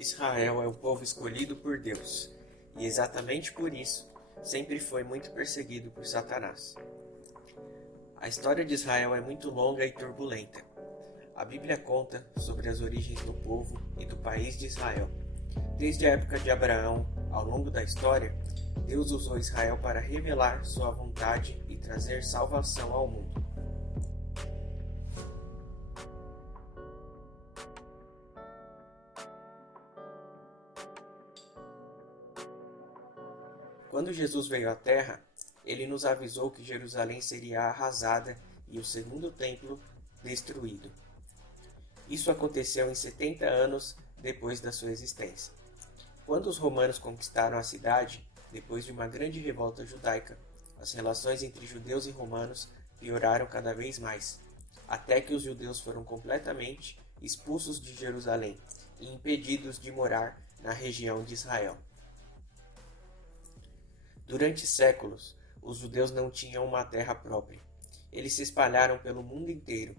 Israel é o povo escolhido por Deus, e exatamente por isso sempre foi muito perseguido por Satanás. A história de Israel é muito longa e turbulenta. A Bíblia conta sobre as origens do povo e do país de Israel. Desde a época de Abraão, ao longo da história, Deus usou Israel para revelar sua vontade e trazer salvação ao mundo. Quando Jesus veio à Terra, ele nos avisou que Jerusalém seria arrasada e o segundo templo destruído. Isso aconteceu em 70 anos depois da sua existência. Quando os romanos conquistaram a cidade, depois de uma grande revolta judaica, as relações entre judeus e romanos pioraram cada vez mais, até que os judeus foram completamente expulsos de Jerusalém e impedidos de morar na região de Israel. Durante séculos, os judeus não tinham uma terra própria. Eles se espalharam pelo mundo inteiro,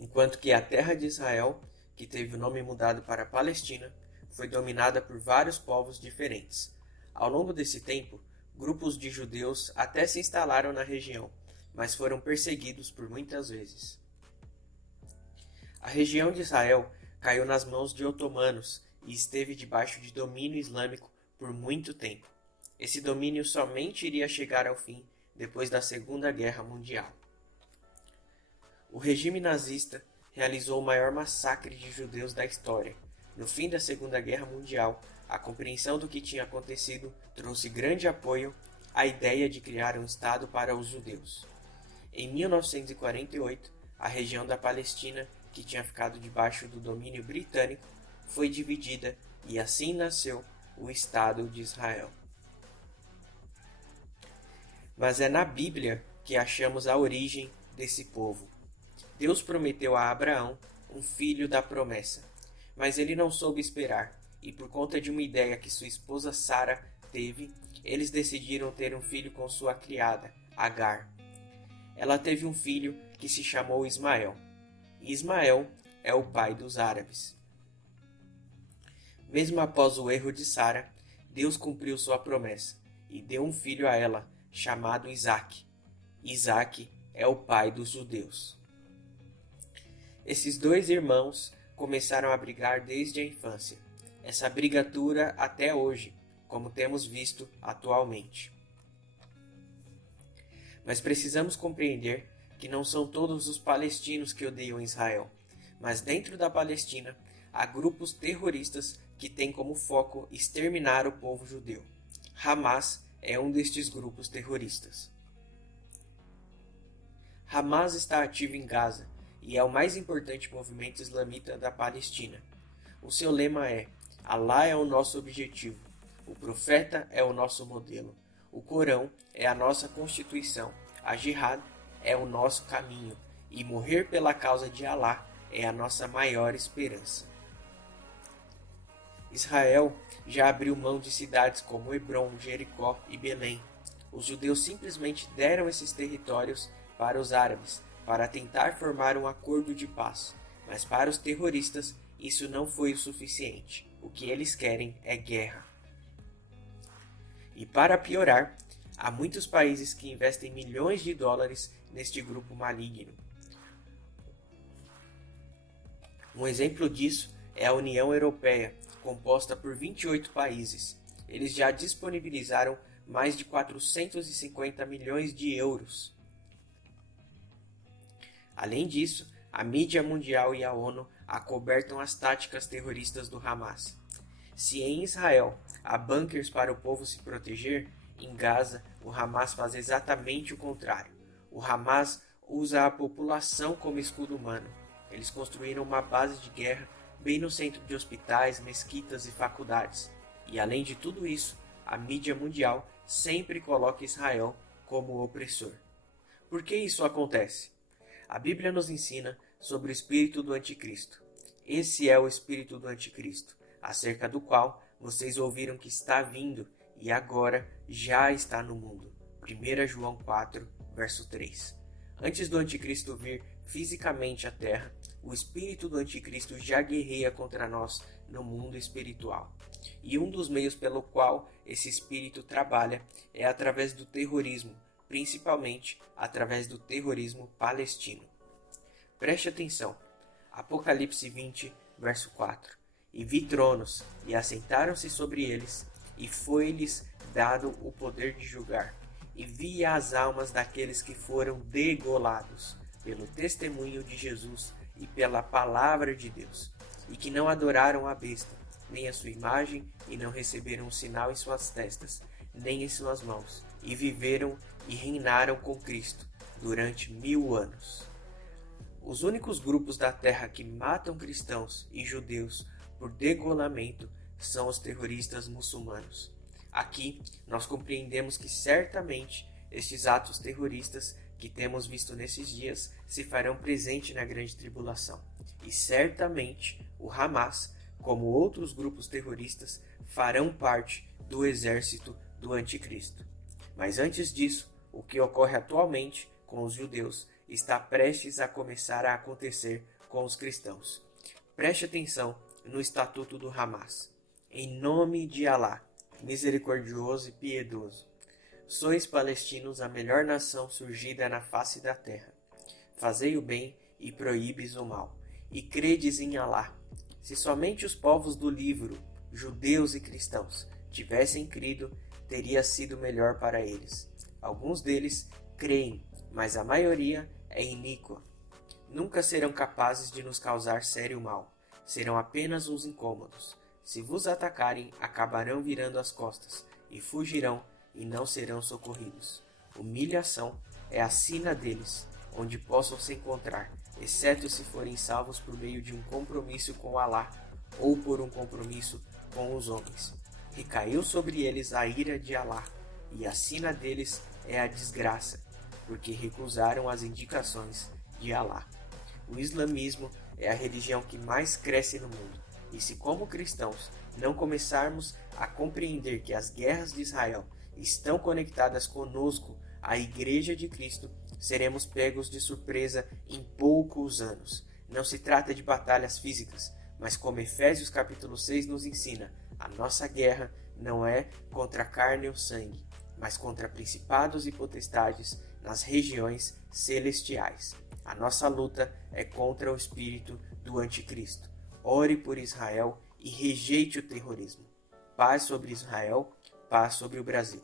enquanto que a terra de Israel, que teve o nome mudado para Palestina, foi dominada por vários povos diferentes. Ao longo desse tempo, grupos de judeus até se instalaram na região, mas foram perseguidos por muitas vezes. A região de Israel caiu nas mãos de otomanos e esteve debaixo de domínio islâmico por muito tempo. Esse domínio somente iria chegar ao fim depois da Segunda Guerra Mundial. O regime nazista realizou o maior massacre de judeus da história. No fim da Segunda Guerra Mundial, a compreensão do que tinha acontecido trouxe grande apoio à ideia de criar um Estado para os judeus. Em 1948, a região da Palestina, que tinha ficado debaixo do domínio britânico, foi dividida e assim nasceu o Estado de Israel. Mas é na Bíblia que achamos a origem desse povo. Deus prometeu a Abraão um filho da promessa, mas ele não soube esperar, e por conta de uma ideia que sua esposa Sara teve, eles decidiram ter um filho com sua criada, Agar. Ela teve um filho que se chamou Ismael, e Ismael é o pai dos árabes. Mesmo após o erro de Sara, Deus cumpriu sua promessa e deu um filho a ela, chamado Isaque. Isaque é o pai dos judeus. Esses dois irmãos começaram a brigar desde a infância. Essa briga dura até hoje, como temos visto atualmente. Mas precisamos compreender que não são todos os palestinos que odeiam Israel, mas dentro da Palestina há grupos terroristas que têm como foco exterminar o povo judeu. Hamas é um destes grupos terroristas. Hamas está ativo em Gaza e é o mais importante movimento islamita da Palestina. O seu lema é: Alá é o nosso objetivo, o profeta é o nosso modelo, o Corão é a nossa constituição, a Jihad é o nosso caminho e morrer pela causa de Alá é a nossa maior esperança. Israel já abriu mão de cidades como Hebrom, Jericó e Belém. Os judeus simplesmente deram esses territórios para os árabes, para tentar formar um acordo de paz. Mas para os terroristas, isso não foi o suficiente. O que eles querem é guerra. E para piorar, há muitos países que investem milhões de dólares neste grupo maligno. Um exemplo disso é a União Europeia, composta por 28 países. Eles já disponibilizaram mais de 450 milhões de euros. Além disso, a mídia mundial e a ONU acobertam as táticas terroristas do Hamas. Se em Israel há bunkers para o povo se proteger, em Gaza o Hamas faz exatamente o contrário. O Hamas usa a população como escudo humano. Eles construíram uma base de guerra bem no centro de hospitais, mesquitas e faculdades. E além de tudo isso, a mídia mundial sempre coloca Israel como opressor. Por que isso acontece? A Bíblia nos ensina sobre o espírito do anticristo. Esse é o espírito do anticristo, acerca do qual vocês ouviram que está vindo e agora já está no mundo. 1 João 4, verso 3. Antes do anticristo vir fisicamente à terra, o espírito do anticristo já guerreia contra nós no mundo espiritual. E um dos meios pelo qual esse espírito trabalha é através do terrorismo, principalmente através do terrorismo palestino. Preste atenção. Apocalipse 20, verso 4. E vi tronos, e assentaram-se sobre eles, e foi-lhes dado o poder de julgar. E vi as almas daqueles que foram degolados pelo testemunho de Jesus e pela palavra de Deus, e que não adoraram a besta, nem a sua imagem, e não receberam um sinal em suas testas, nem em suas mãos, e viveram e reinaram com Cristo durante 1000 anos. Os únicos grupos da terra que matam cristãos e judeus por degolamento são os terroristas muçulmanos. Aqui nós compreendemos que certamente estes atos terroristas que temos visto nesses dias se farão presente na grande tribulação. E certamente o Hamas, como outros grupos terroristas, farão parte do exército do anticristo. Mas antes disso, o que ocorre atualmente com os judeus está prestes a começar a acontecer com os cristãos. Preste atenção no estatuto do Hamas. Em nome de Alá, misericordioso e piedoso, sois palestinos a melhor nação surgida na face da terra. Fazei o bem e proíbes o mal, e credes em Alá. Se somente os povos do livro, judeus e cristãos, tivessem crido, teria sido melhor para eles. Alguns deles creem, mas a maioria é iníqua. Nunca serão capazes de nos causar sério mal. Serão apenas uns incômodos. Se vos atacarem, acabarão virando as costas, e fugirão, e não serão socorridos. Humilhação é a sina deles, onde possam se encontrar, exceto se forem salvos por meio de um compromisso com Alá, ou por um compromisso com os homens. Recaiu sobre eles a ira de Alá, e a sina deles é a desgraça, porque recusaram as indicações de Alá. O islamismo é a religião que mais cresce no mundo, e se como cristãos não começarmos a compreender que as guerras de Israel estão conectadas conosco, a Igreja de Cristo, seremos pegos de surpresa em poucos anos. Não se trata de batalhas físicas, mas como Efésios capítulo 6 nos ensina, a nossa guerra não é contra a carne ou sangue, mas contra principados e potestades nas regiões celestiais. A nossa luta é contra o espírito do anticristo. Ore por Israel e rejeite o terrorismo. Paz sobre Israel, paz sobre o Brasil.